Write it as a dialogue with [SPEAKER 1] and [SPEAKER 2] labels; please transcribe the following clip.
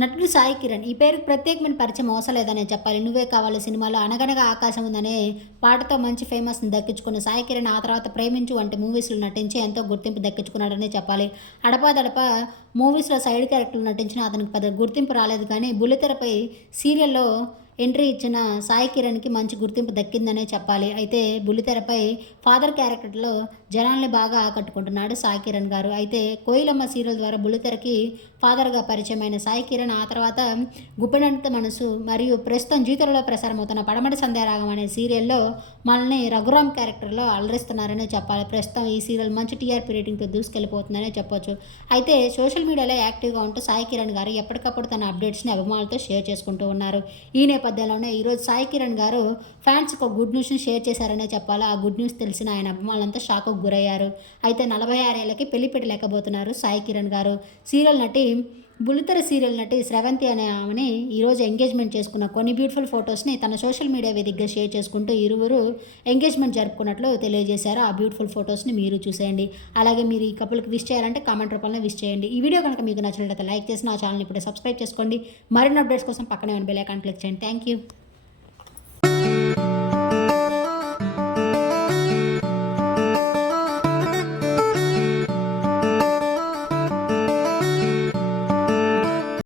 [SPEAKER 1] నటుడు సాయి కిరణ్ ఈ పేరుకు ప్రత్యేకమైన పరిచయం అవసరలేదనే చెప్పాలి. నువ్వే కావాలి సినిమాలో. అనగనగా ఆకాశం ఉందనే పాటతో మంచి ఫేమస్ని దక్కించుకున్న సాయి కిరణ్ ఆ తర్వాత ప్రేమించు వంటి మూవీస్లో నటించి ఎంతో గుర్తింపు దక్కించుకున్నాడనే చెప్పాలి. అడపాదడప మూవీస్లో సైడ్ క్యారెక్టర్లు నటించిన అతనికి పెద్ద గుర్తింపు రాలేదు కానీ బుల్లితెరపై సీరియల్లో ఎంట్రీ ఇచ్చిన సాయి కిరణ్కి మంచి గుర్తింపు దక్కిందనే చెప్పాలి. అయితే బుల్లితెరపై ఫాదర్ క్యారెక్టర్లో జనాల్ని బాగా ఆకట్టుకుంటున్నాడు సాయి కిరణ్ గారు. అయితే కోయిలమ్మ సీరియల్ ద్వారా బుల్లితెరకి ఫాదర్గా పరిచయమైన సాయి కిరణ్ ఆ తర్వాత గుప్పెడంత మనసు మరియు ప్రస్తుతం జీతలలో ప్రసారమవుతున్న పడమటి సంధ్యారాగం అనే సీరియల్లో మనల్ని రఘురామ్ క్యారెక్టర్లో అలరిస్తున్నారనే చెప్పాలి. ప్రస్తుతం ఈ సీరియల్ మంచి టీఆర్పీ రేటింగ్తో దూసుకెళ్ళిపోతుందనే చెప్పొచ్చు. అయితే సోషల్ మీడియాలో యాక్టివ్గా ఉంటూ సాయి కిరణ్ గారు ఎప్పటికప్పుడు తన అప్డేట్స్ని అభిమానులతో షేర్ చేసుకుంటూ ఉన్నారు. ఈ నేపథ్యంలోనే ఈరోజు సాయి కిరణ్ గారు ఫ్యాన్స్ ఒక గుడ్ న్యూస్ని షేర్ చేశారనే చెప్పాలి. ఆ గుడ్ న్యూస్ తెలిసిన ఆయన అభిమానులంతా షాక్కు గురయ్యారు. అయితే నలభై ఆరేళ్ళకి పెళ్ళి పెట్టలేకపోతున్నారు సాయి కిరణ్ గారు. సీరియల్ నటి బుల్లితెర సీరియల్ నటి స్రవంతి అనే ఆమెని ఈరోజు ఎంగేజ్మెంట్ చేసుకున్న కొన్ని బ్యూటిఫుల్ ఫొటోస్ని తన సోషల్ మీడియా వేదికగా షేర్ చేసుకుంటూ ఇరువురు ఎంగేజ్మెంట్ జరుపుకున్నట్లు తెలియజేశారు. ఆ బ్యూటిఫుల్ ఫొటోస్ని మీరు చూసేయండి. అలాగే మీరు ఈ కపుల్కి విష్ చేయాలంటే కామెంట్ రూపంలో విష్ చేయండి. ఈ వీడియో కనుక మీకు నచ్చినట్లయితే లైక్ చేసి నా ఛానల్ ఇప్పుడు సబ్స్క్రైబ్ చేసుకోండి. మరిన్ని అప్డేట్స్ కోసం పక్కనే ఉన్న బెల్ ఐకాన్ క్లిక్ చేయండి. Thank you